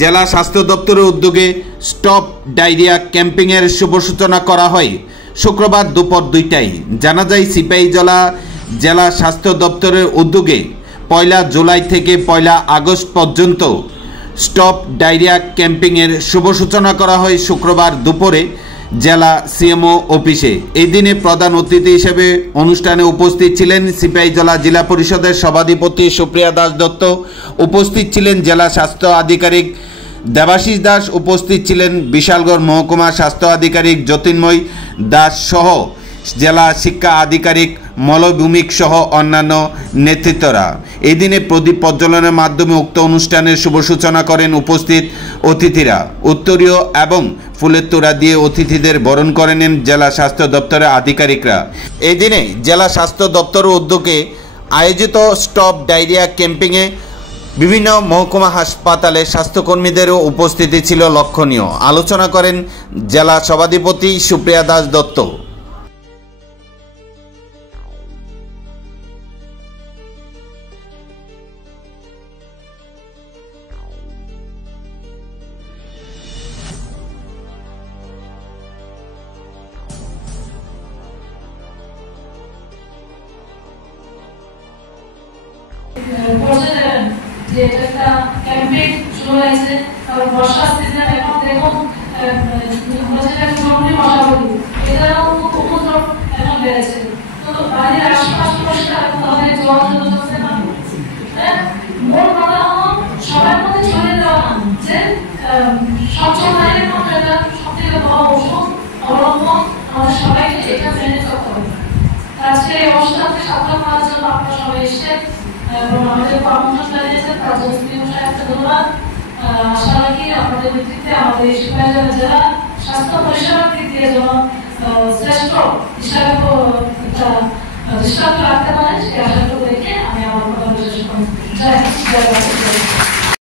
জেলা স্বাস্থ্য দপ্তরের উদ্যোগে স্টপ ডায়রিয়া ক্যাম্পিংয়ের শুভ সূচনা করা হয় শুক্রবার দুপুর 2টায়। জানা যায় সিপাহীজলা জেলা স্বাস্থ্য দপ্তরের উদ্যোগে 1 জুলাই থেকে 1 আগস্ট পর্যন্ত স্টপ ডায়রিয়া ক্যাম্পিংয়ের শুভ সূচনা করা হয় শুক্রবার দুপুরে জেলা সিএমও অফিসে। এই দিনে প্রধান অতিথি হিসেবে অনুষ্ঠানে উপস্থিত ছিলেন সিপাহীজলা জেলা পরিষদের সভাধিপতি সুপ্রিয়া দাস দত্ত, উপস্থিত ছিলেন জেলা স্বাস্থ্য আধিকারিক দেবাশিস দাস, উপস্থিত ছিলেন বিশালগড় মহকুমা স্বাস্থ্য আধিকারিক জ্যোতির্ময় দাস সহ জেলা শিক্ষা আধিকারিক মলভূমিক সহ অন্যান্য নেতৃত্বরা। এই দিনে প্রদীপ প্রজ্বলনের মাধ্যমে উক্ত অনুষ্ঠানের শুভ সূচনা করেন উপস্থিত অতিথিরা। উত্তরীয় এবং ফুলের তোড়া দিয়ে অতিথিদের বরণ করে নেন জেলা স্বাস্থ্য দপ্তরের আধিকারিকরা। এই দিনে জেলা স্বাস্থ্য দপ্তরের উদ্যোগে আয়োজিত স্টপ ডায়রিয়া ক্যাম্পিংয়ে বিভিন্ন মহকুমা হাসপাতালে স্বাস্থ্যকর্মীদেরও উপস্থিতি ছিল লক্ষণীয়। আলোচনা করেন জেলা সভাধিপতি সুপ্রিয়া দাস দত্ত। একটা ক্যাম্পেইন শুরু হয়েছে, তারপর বর্ষা সিজন এখন দেখুন এটাও উপদ্রব এখন বেড়েছে। তো বাড়ির আশেপাশে পরিষ্কার তাদের জল চলছে না। মোট কথা হলো সবার মধ্যে ছড়িয়ে দেওয়া যে স্বচ্ছ বাড়ির মধ্যে এটা সব থেকে বড় ওষুধ অবলম্বন আমাদের সবাইকে এটা মেনে চলতে হবে। আজকে এই অনুষ্ঠানকে সফল করার জন্য আপনারা সবাই এসে এবং আমাদের কর্মসূচি জানিয়েছেন তার জন্য একটা ধন্যবাদ। আশা রাখি আমাদের নেতৃত্বে আমাদের সিপাহীজলা জেলা স্বাস্থ্য পরিষেবার দিক দিয়ে যেন শ্রেষ্ঠ হিসাবে দৃষ্টান্ত রাখতে পারে সে আশা